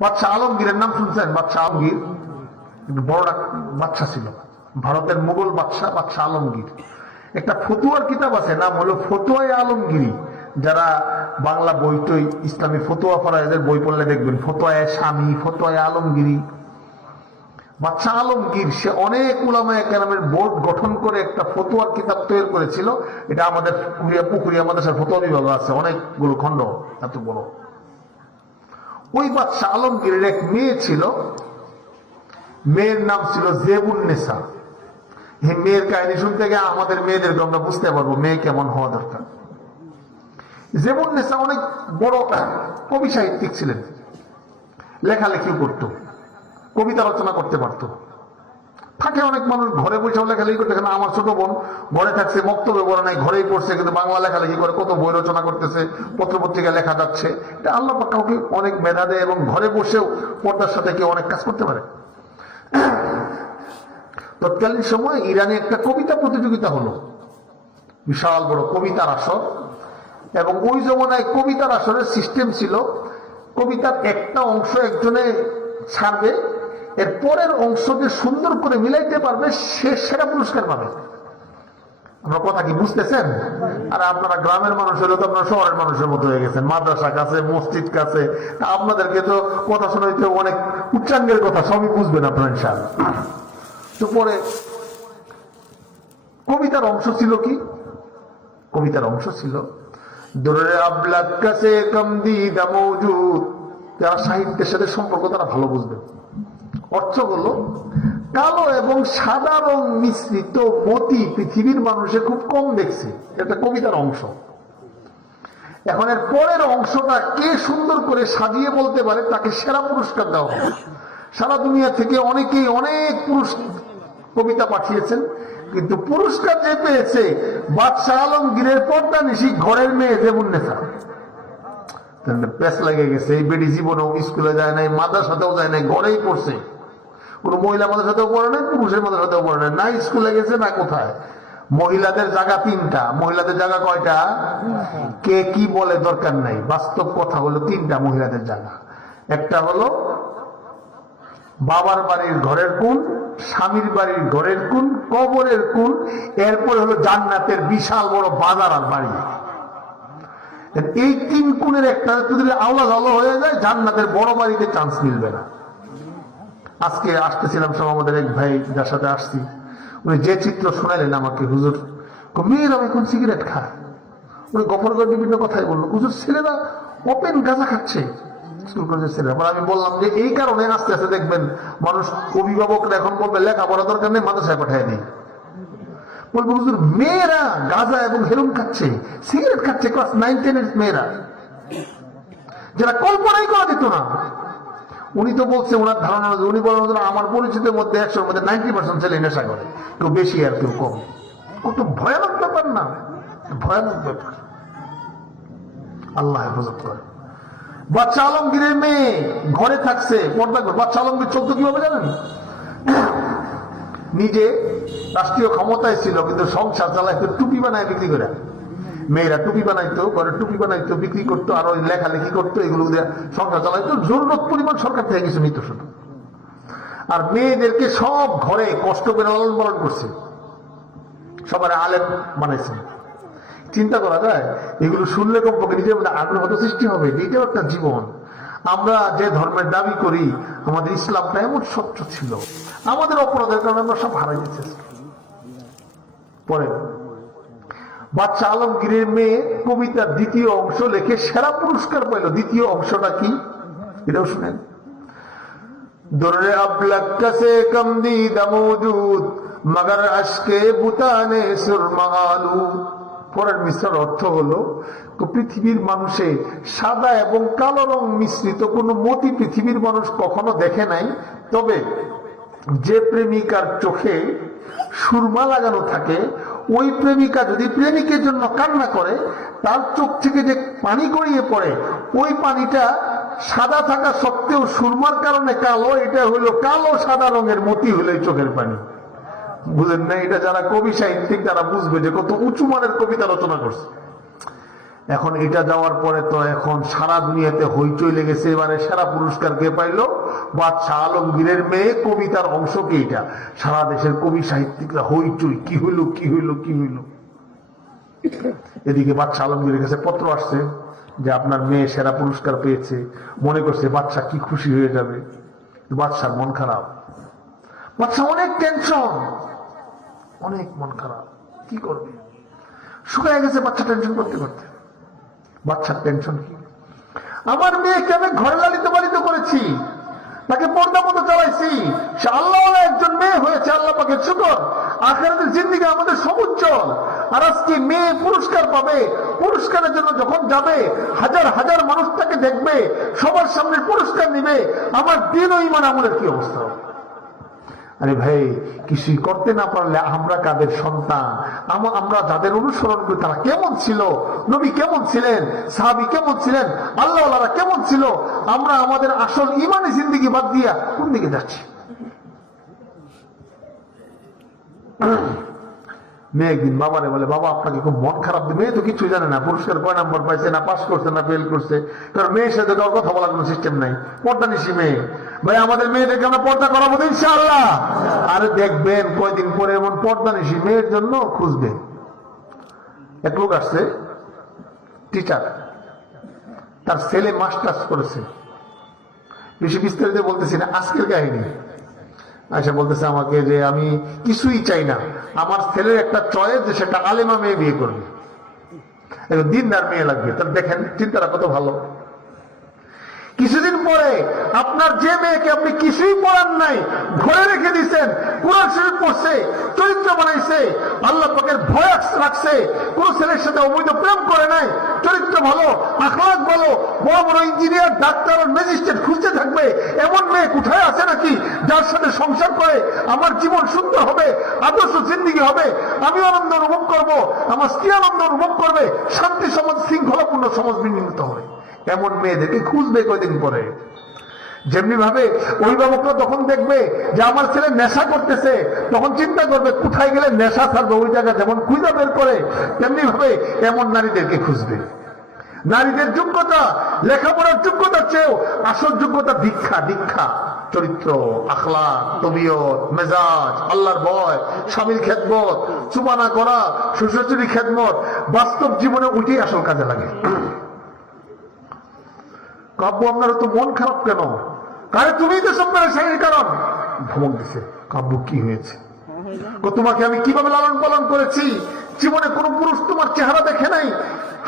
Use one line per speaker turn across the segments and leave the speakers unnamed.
বাদশাহ আলমগীরের নাম শুনছেন? বাদশাহ আলমগীর। বড় বাচ্চা ছিল। ভারতের মুঘল বাদশাহ বাদশাহ আলমগীর। একটা ফতুয়ার কিতাব আছে, নাম হলো ফতুয়ায় আলমগিরি। যারা বাংলা বই টই ইসলামী ফতুয়া পড়া এদের বই পড়লে দেখবেন, ফতোয়ায় স্বামী, ফতোয়ায় আলমগিরি। বাচ্চা আলমগীর, সে অনেক উলামায় কেরামের বোর্ড গঠন করে একটা ফতুয়ার কিতাব তৈরি করেছিল। এটা আমাদের পুকুরিয়া পুকুরিয়া মাদ্রাসার ফতোয়া বিভাগ আছে, অনেকগুলো খণ্ড, এত বড়। ওই বাচ্চা আলমগীরের এক মেয়ে ছিল। মেয়ের নাম ছিল জেবুন্নেসা এই মেয়ের কাহিনী শুনতে গিয়ে আমাদের মেয়েদেরকে আমরা বুঝতে পারব মেয়ে কেমন হওয়া দরকার। জেবুন্নেসা অনেক বড় কবি সাহিত্যিক ছিলেন। লেখালেখিও করত, কবিতা রচনা করতে পারত। থাকে অনেক মানুষ ঘরে বসে লেখালেখি করতে না, আমার ছোট বোন ঘরে থাকছে বক্তব্য বলে নাই, ঘরেই পড়ছে, কিন্তু বাংলা লেখালেখি করে, কত বই রচনা করতেছে পত্রপত্রিকা লেখা যাচ্ছে। এটা আল্লাহ কাউকে অনেক মেধা দেয় এবং ঘরে বসেও পর্দার সাথে কেউ অনেক কাজ করতে পারে। তৎকালীন সময় ইরানে একটা কবিতা প্রতিযোগিতা হলো, বিশাল বড় কবিতার আসর, এবং ওই জমানায় কবিতার আসরের সিস্টেম ছিল, কবিতার একটা অংশ একজনে ছাড়বে এর পরের অংশকে সুন্দর করে মিলাইতে পারবে, সে সেরা পুরস্কার পাবে। আমরা কথা কি বুঝতেছেন? আর আপনারা গ্রামের মানুষ হলে তো আপনারা শহরের মানুষের মতো হয়ে গেছেন। মাদ্রাসা কাছে, মসজিদ কাছে আপনাদেরকে তো কথা শোনাইতে অনেক উচ্চাঙ্গের কথা, সবই বুঝবেন আপনার ইনশাল তো পরে, কবিতার অংশ ছিল কি? কবিতার অংশ ছিল কাছে যারা সাহিত্যের সাথে সম্পর্ক, তারা ভালো বুঝবে। অর্থ হলো, কালো এবং সাদা রং মিশ্রিত মতি পৃথিবীর মানুষে খুব কম দেখছে। এটা কবিতার অংশ। এখন এর পরের অংশটা কে সুন্দর করে সাজিয়ে বলতে পারে, তাকে সেরা পুরস্কার দেওয়া হবে। সারা দুনিয়া থেকে অনেকেই অনেক পুরুষ কবিতা পাঠিয়েছেন, কিন্তু পুরস্কার যে পেয়েছে বাদশাহ আলমগীরের পর্দা নিশি ঘরের মেয়ে যেমন নেতা পেস লেগে গেছে, এই বেডি জীবনেও স্কুলে যায় নাই, মাদ্রাসাতেও যায় নাই, ঘরেই পড়ছে। কোনো মহিলা মাদ্রাসাতেও পড়ে নাই পুরুষের মাদ্রাসাতেও পড়ে নাই। না স্কুলে গেছে, না কোথায়? মহিলাদের জায়গা তিনটা। মহিলাদের জায়গা কয়টা? কে কি বলে দরকার নাই। বাস্তব কথা হলো তিনটা মহিলাদের জায়গা। একটা হলো বাবার বাড়ির ঘরের কোন স্বামীর বাড়ির ঘরের কোন কবরের কোন এরপরে হলো জান্নাতের বিশাল বড় বাজার আর বাড়ি। এই তিন কোণের একটা যদি আওলা আলো হয়ে যায়, জান্নাতের বড় বাড়িতে চান্স মিলবে না। আজকে আসতেছিলাম সব আমাদের এক ভাই, যার সাথে আসছি। উনি যে চিত্র শোনালেন আমাকে, হুজুর মেয়েরা এখন সিগারেট খায় উনি গফর করে বিভিন্ন কথাই বলল, হুজুর, ছেলেরা ওপেন গাঁজা খাচ্ছে। আমি বললাম যে, এই কারণে আস্তে আস্তে দেখবেন, মানুষ অভিভাবকরা এখন বলবে, লেখাপড়া দরকার নেই, মাদ্রাসায় পাঠায় নেই বলব, হুজুর, মেয়েরা গাঁজা এবং হেরুন খাচ্ছে, সিগারেট খাচ্ছে, ক্লাস নাইন, টেনের মেয়েরা। যারা কল্পনাই করা যেত না উনি তো বলছে ওনার ধারণা উনি বলেন আমার পরিচিতের মধ্যে একশোর মধ্যে নাইনটি পার্সেন্ট ছেলে নেশা করে। কেউ বেশি আর কেউ কম। কত ভয়ানক ব্যাপার না। ভয়ানক ব্যাপার। আল্লাহ হেফাজত করে। বাচ্চা আলমগীরের মেয়ে ঘরে থাকছে, পর্দা করে। বাচ্চা আলমগীর চলতো কীভাবে জানেন? নিজে রাষ্ট্রীয় ক্ষমতায় ছিল, কিন্তু সংসার চালাইতো টুপি বানায় বিক্রি করে। মেয়েরা টুপি বানাইতো, ঘরে টুপি বানাইতো, বিক্রি করতো, আর ওই লেখালেখি করতো, এগুলো সংসার চালাইতো, জরুরত পরিমাণ সরকার থেকে কিছু নিত শুধু। আর মেয়েদেরকে সব ঘরে কষ্ট করে লালন পালন করছে। সবার আলেম বানাইছে। চিন্তা করা যায়, এগুলো শুনলে কমপক্ষে নিজের মধ্যে আগ্রহ সৃষ্টি হবে এটাও একটা জীবন। আমরা যে ধর্মের দাবি করি, আমাদের ইসলামটা এমন স্বচ্ছ ছিল। আমাদের অপরাধের কারণে আমরা সব হারাই গেছি পরে বাচ্চা আলমগীরের মেয়ে কবিতার দ্বিতীয় অংশ লেখে সেরা পুরস্কার পাইল। দ্বিতীয় অংশটা কি? এটাও শুনেন। দরে আবলাক কাছে কম দিদা মগর আজকে বুতানে সুরমা আলু পরের মিশ্র অর্থ হলো, পৃথিবীর মানুষে সাদা এবং কালো রং মিশ্রিত কোনো মতি পৃথিবীর মানুষ কখনো দেখে নাই। তবে যে প্রেমিকার চোখে সুরমা লাগানো থাকে ওই প্রেমিকা যদি প্রেমিকের জন্য কান্না করে, তার চোখ থেকে যে পানি গড়িয়ে পড়ে, ওই পানিটা সাদা থাকা সত্ত্বেও সুরমার কারণে কালো, এটা হলো কালো সাদা রঙের মতি হলো এই চোখের পানি। বুঝেন না? এটা যারা কবি সাহিত্যিক, তারা বুঝবে যে কত উঁচু মানের কবিতা রচনা করছে। এখন এটা যাওয়ার পরে তো এখন সারা দুনিয়াতে হইচই লেগেছে। এবারে সেরা পুরস্কার কে পাইল? বাদশাহ আলমগীরের মেয়ে, কবিতার অংশ কে এটা? সারা দেশের কবি সাহিত্যিকরা হইচই। কি হইল কি হইল কি হইল? এদিকে বাদশাহ আলমগীরের কাছে পত্র আসছে যে আপনার মেয়ে সেরা পুরস্কার পেয়েছে। মনে করছে বাচ্চা কি খুশি হয়ে যাবে। বাদশার মন খারাপ। বাচ্চা অনেক টেনশন অনেক মন খারাপ। কি করবে? শুকায় গেছে বাচ্চা টেনশন করতে করতে। বাচ্চার টেনশন কি? আমার মেয়েকে আমি ঘরে লালিত পালিত করেছি? তাকে পর্দা মতো চালাইছি। সে আল্লাহ একজন মেয়ে হয়েছে, আল্লাহ পাকে শুকর আখেরাতের জিন্দিগি আমাদের সমুজ্জ্বল। আর আজকে মেয়ে পুরস্কার পাবে। পুরস্কারের জন্য যখন যাবে, হাজার হাজার মানুষ তাকে দেখবে, সবার সামনে পুরস্কার নিবে। আমার দিন ও ইমান আমলের কি অবস্থা? হবে? আরে ভাই, কিছুই করতে না পারলে আমরা কাদের সন্তান? আম- আমরা যাদের অনুসরণ করি, তারা কেমন ছিল? নবী কেমন ছিলেন? সাহাবি কেমন ছিলেন? আল্লাহ কেমন ছিল? আমরা আমাদের আসল ইমানে জিন্দিগি বাদ দিয়া কোন দিকে যাচ্ছি? মেয়ে একদিন বাবারে বলে, বাবা, আপনাকে খুব মন খারাপ মেয়ে তো কিছু জানে না, পুরস্কার কয় নাম্বার পাইছে না, পাস করছে না ফেল করছে। কারণ মেয়ের সাথে কারোর কথা বলার কোনো সিস্টেম নাই। পর্দা নিশি মেয়ে। ভাই, আমাদের মেয়েদেরকে আমরা পর্দা করাবো তো ইনশাআল্লাহ। আরে দেখবেন, কয়দিন পরে এমন পর্দা নিশি মেয়ের জন্য খুঁজবে এক লোক আসছে টিচার তার ছেলে মাস্টার্স করেছে। বেশি বিস্তারিত বলতেছি না, আজকের কাহিনী। আচ্ছা বলতেছে আমাকে যে আমি কিছুই চাই না। আমার ছেলের একটা চয়েস যে সেটা আলেমা মেয়ে বিয়ে করবে। দিনদার মেয়ে লাগবে। তার দেখেন, চিন্তাটা কত ভালো। কিছুদিন পরে আপনার যে মেয়েকে আপনি কিছুই পড়ান নাই, ঘরে রেখে দিচ্ছেন কোরআন শরীফ পড়ছে, চরিত্র বানাইছে, আল্লাহ পাকের ভয় রাখছে কোন ছেলের সাথে অবৈধ প্রেম করে নাই, চরিত্র ভালো আখলাক ভালো, বড় বড় ইঞ্জিনিয়ার ডাক্তার ম্যাজিস্ট্রেট খুঁজতে থাকবে, এমন মেয়ে কোথায় আছে নাকি যার সাথে সংসার করে, আমার জীবন সুন্দর হবে, আদর্শ জিন্দিগি হবে, আমি আনন্দ অনুভব করব, আমার স্ত্রী আনন্দ অনুভব করবে, শান্তি সমাজ শৃঙ্খলাপূর্ণ সমাজ বিনির্মিত হবে। এমন মেয়েদেরকে খুঁজবে কয়দিন পরে। যেমনি ভাবে অভিভাবকরা তখন দেখবে যে আমার ছেলে নেশা করতেছে, তখন চিন্তা করবে, কোথায় গেলে নেশা ছাড়বে ওই জায়গা যেমন খুঁজে বের করে তেমনি ভাবে এমন নারীদেরকে খুঁজবে। নারীদের যোগ্যতা, লেখাপড়ার যোগ্যতা চেয়েও আসল যোগ্যতা দীক্ষা দীক্ষা চরিত্র আখলা তবিয়ত, মেজাজ, আল্লাহর ভয়, স্বামীর খেদমত, চুমানা করা শ্বশুরচুরি খেদমত, বাস্তব জীবনে ওইটাই আসল কাজে লাগে। কাব্য আপনার তো মন খারাপ কেন? আরে তুমি তো সব শারীরিক কারণ ধমক দিছে। কাব্য কি হয়েছে? তোমাকে আমি কীভাবে লালন পালন করেছি? জীবনে কোনো পুরুষ তোমার চেহারা দেখে নাই।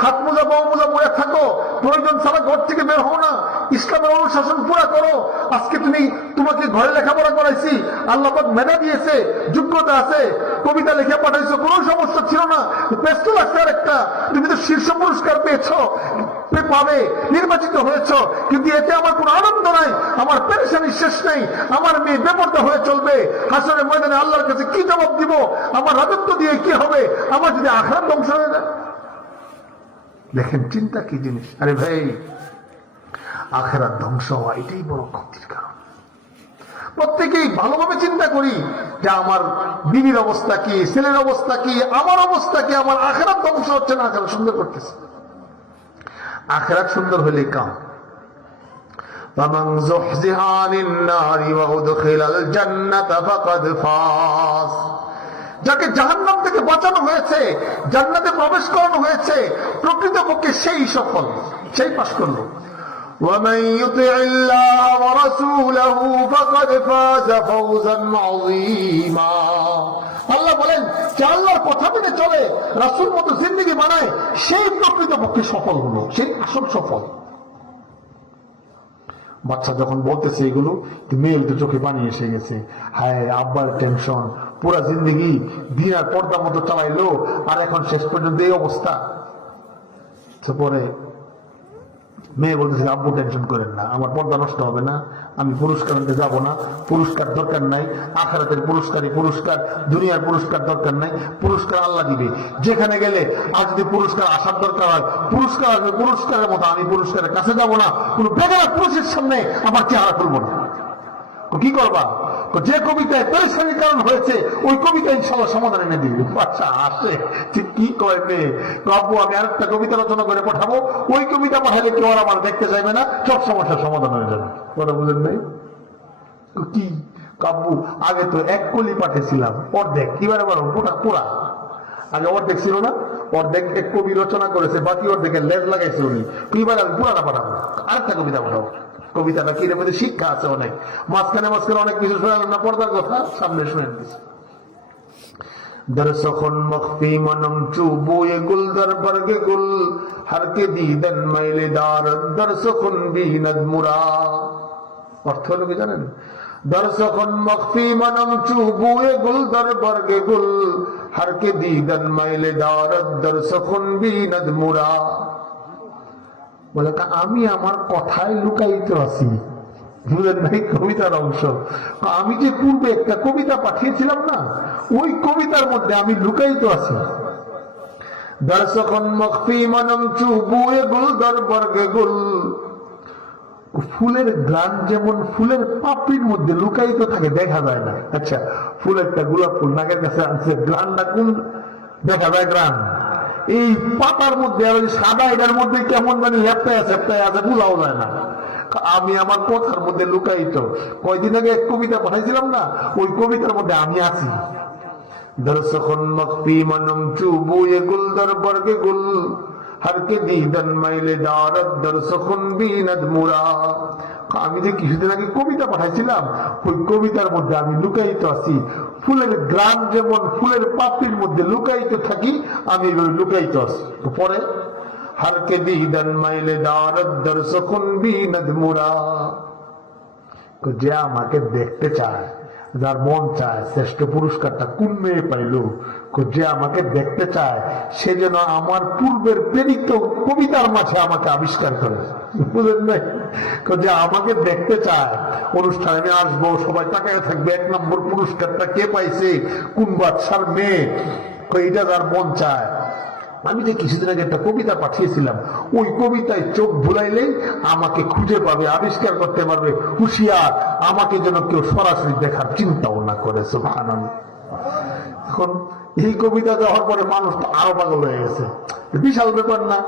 হাত মোজা বউ মোজা বয়ে থাকো। প্রয়োজন ছাড়া ঘর থেকে বের হও না। ইসলামের অনুশাসন পুরা করো। আজকে তুমি তোমাকে ঘরে লেখাপড়া করাইছি। আল্লাপাক মেধা দিয়েছে, যোগ্যতা আছে, কবিতা লিখে পাঠাইছো, কোনো সমস্যা ছিল না। আছে আর একটা তুমি তো শীর্ষ পুরস্কার পেয়েছ পাবে, নির্বাচিত হয়েছ। কিন্তু এতে আমার কোনো আনন্দ নাই, আমার পেরেশানি শেষ নেই, আমার মেয়ে বেপর্দা হয়ে চলবে। হাসনের ময়দানে আল্লাহর কাছে কি জবাব দিব? আমার রাজত্ব দিয়ে কি হবে? আমার যদি আখড়ার ধ্বংস হয়ে যায়। দেখেন, চিন্তা কি জিনিস? আরে ভাই, আখেরাত ধ্বংস হওয়া এটাই বড় ক্ষতির কারণ। প্রত্যেকেই ভালোভাবে চিন্তা করি যে আমার বিবির অবস্থা কি ছেলের অবস্থা কি আমার অবস্থা কি আমার আখেরাত ধ্বংস হচ্ছে না আখেরাত সুন্দর করতেছে আখেরাত সুন্দর হলে কাম فمن زحزح عن النار وأدخل الجنة فقد فاز যাকে জাহান্নাম থেকে বাঁচানো হয়েছে জান্নাতে প্রবেশ করানো হয়েছে প্রকৃতপক্ষে সেই সফল সেই পাশ করলো ومن يطع الله ورسوله فقد فاز فوزا عظيما আল্লাহ বলেন যে আল্লাহর কথা মেনে চলে রাসূল মতো জিন্দগি বানায় সেই প্রকৃতপক্ষে সফল হলো সেই আসল সফল বাচ্চা যখন বলতেছে এগুলো মেয়ের তো চোখে পানি এসে গেছে হায় আব্বার টেনশন পুরা জিন্দগি দিনার পর্দা মতো চালাইলো আর এখন শেষ পর্যন্ত এই অবস্থা তো পরে মেয়ে বলতেছে, আব্বু টেনশন করেন না, আমার পর্দা নষ্ট হবে না, আমি পুরস্কার আনতে যাব না, পুরস্কার দরকার নাই, আখারাতের পুরস্কারই পুরস্কার, দুনিয়ার পুরস্কার দরকার নাই, পুরস্কার আল্লাহ দিবে। যেখানে গেলে আর যদি পুরস্কার আসার দরকার হয়, পুরস্কার আসবে, পুরস্কারের মতো আমি পুরস্কারের কাছে যাব না, কোনো বেদনা পুরুষের সামনে আমার চেহারা খুলবো না। কি করবা? তো যে কবিতায় পরেশানির কারণ হয়েছে, ওই কবিতা ইনশাল্লাহ সমাধান এনে দিবি। আচ্ছা আসে। ঠিক কি কয় মেয়ে? আব্বু, আমি আরেকটা কবিতা রচনা করে পাঠাবো। ওই কবিতা পাঠালে কেউ আর আমার দেখতে চাইবে না। সব সমস্যার সমাধান হয়ে যাবে। কথা বুঝেন নাই কি? কাব্বু আগে তো এক কলি পাঠিয়েছিলাম অর্ধেক। এবারে বলো পুরা পুরা। আগে অর্ধেক ছিল না? অর্ধেক এক কবি রচনা করেছে, বাকি অর্ধেকের লেজ লাগাইছে উনি। এবার আমি পুরাটা পাঠাবো। আরেকটা কবিতা পাঠাবো। কবিতাটা কি মধ্যে শিক্ষা আছে অনেক। মাঝখানে মাঝখানে অনেক কিছু শোনালাম না, পর্দার কথা সামনে শুনে দিচ্ছি বিনদ মুরা। অর্থ হলো কি জানেন? দর্শখন মখফি মনম চুবুয়ে গুল, দর বর্গে গুল। দার দর্শখন বিনদ মুরা। বলে আমি আমার কথায় লুকাইতে আছি কবিতার অংশ। আমি যে পূর্বে একটা কবিতা পাঠিয়েছিলাম না, ওই কবিতার মধ্যে আমি লুকাইতে আছি দর্শকন মখফি মনম চুবুয়ে গুল দর বর্গে গুল। ফুলের গ্রান যেমন ফুলের পাপড়ির মধ্যে লুকায়িত থাকে, দেখা যায় না। আচ্ছা ফুল একটা গোলাপ ফুল নাকের কাছে আনছে গ্রানটা কোন? দেখা যায় গ্রান এই পাতার মধ্যে আর ওই সাদা এটার মধ্যে কেমন জানি হেপ্তায় আছে হেপ্তায় আছে বুঝাও যায় না। আমি আমার কথার মধ্যে লুকায়িত। কয়দিন আগে এক কবিতা পাঠাইছিলাম না, ওই কবিতার মধ্যে আমি আছি। দর্শকন মক্তি মনম চুবুয়ে গুল দর বর্গে গুল। হরকে দিদন মাইলে মুরা আমি যে কিছুদিন আগে কবিতা পাঠাইছিলাম ওই কবিতার মধ্যে আমি লুকায়িত আছি ফুলের গ্রাম যেমন ফুলের পাপড়ির মধ্যে লুকায়িত থাকি আমি এগুলো লুকায়িত আছি পরে হরকে দিদন মাইলে দারদ দর্শকন বিনদ মুরা যে আমাকে দেখতে চায় যার মন চায়, শ্রেষ্ঠ পুরস্কারটা কোন মেয়ে পাইল? যে আমাকে দেখতে চায়, সে যেন আমার পূর্বের প্রেরিত কবিতার মাঝে আমাকে আবিষ্কার করে। বুঝলেন নাই? যে আমাকে দেখতে চায়, অনুষ্ঠানে আমি আসব, সবাই তাকায় থাকবে, এক নম্বর পুরস্কারটা কে পাইছে? কোন বাচ্চার মেয়ে? এটা যার মন চায়। আমি যে কিছুদিন আগে একটা কবিতা পাঠিয়েছিলাম, ওই কবিতায় চোখ ভুলাইলেই আমাকে খুঁজে পাবে, আবিষ্কার করতে পারবে, হুশিয়ার। আমাকে যেন কেউ সরাসরি দেখার চিন্তাও না করে সুবহান এখন এই কবিতা দেওয়ার পরে মানুষ তো আরও পাগল হয়ে গেছে। বিশাল ব্যাপার না,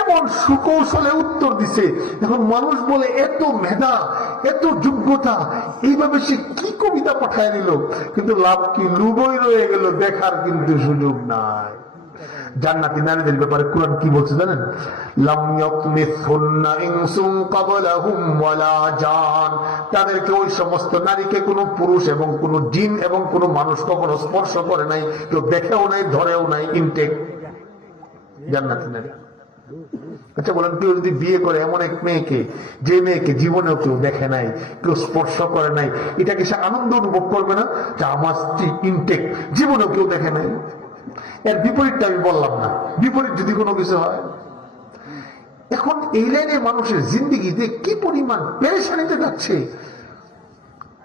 এমন সুকৌশলে উত্তর দিছে। এখন মানুষ বলে, এত মেধা, এত যোগ্যতা, এইভাবে সে কি কবিতা পাঠায় নিল? কিন্তু লাভ কি, লুবই রয়ে গেল, দেখার কিন্তু সুযোগ নাই। জান্নাতি নারীদের ব্যাপারে কোরআন কি বলছে জানেন? লাম ইয়াতমিসহুন্না ইনসুন ক্বাবলাহুম ওয়ালা জান। তাদেরকে ওই সমস্ত নারীকে কোনো পুরুষ এবং কোনো জিন এবং কোনো মানুষ কখনো স্পর্শ করে নাই, কেউ দেখেও নাই, ধরেও নাই ইনটেক জান্নাতি নারী। আচ্ছা বলেন, কেউ যদি বিয়ে করে এমন এক মেয়েকে, যে মেয়েকে জীবনেও কেউ দেখে নাই, কেউ স্পর্শ করে নাই এটাকে সে আনন্দ অনুভব করবে না? যে আমার স্ত্রী ইনটেক জীবনেও কেউ দেখে নাই? এর বিপরীতটা আমি বললাম না। বিপরীত যদি কোনো কিছু হয়। এখন এই লাইনে মানুষের জিন্দিগিতে কি পরিমাণ পেরেশানিতে যাচ্ছে,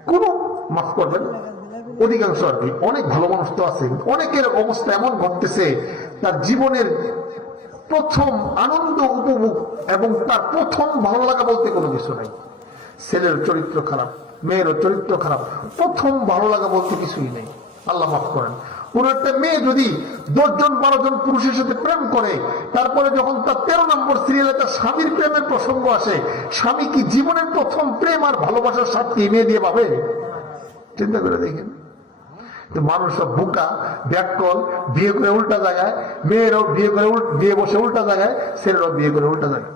কোন মাফ করবেন, অধিকাংশ আর কি, অনেক ভালো মানুষ তো আছে অনেকের অবস্থা এমন ঘটতেছে, তার জীবনের প্রথম আনন্দ উপভোগ এবং তার প্রথম ভালো লাগা বলতে কোনো কিছু নাই। ছেলের চরিত্র খারাপ, মেয়েরও চরিত্র খারাপ, প্রথম ভালো লাগা বলতে কিছুই নেই। আল্লাহ মাফ করেন। কোন একটা মেয়ে যদি দশজন বারো জন পুরুষের সাথে প্রেম করে, তারপরে যখন তার তেরো নম্বর সিরিয়ালে তার স্বামীর প্রেমের প্রসঙ্গ আসে, স্বামী কি জীবনের প্রথম প্রেম আর ভালোবাসার সাথে মেয়ে দিয়ে পাবে চিন্তা করে দেখেন। মানুষ সব বুকা ব্যাককল বিয়ে করে উল্টা জায়গায়, মেয়েরাও বিয়ে করে বিয়ে বসে উল্টা জায়গায়, ছেলেরাও বিয়ে করে উল্টা জায়গায়।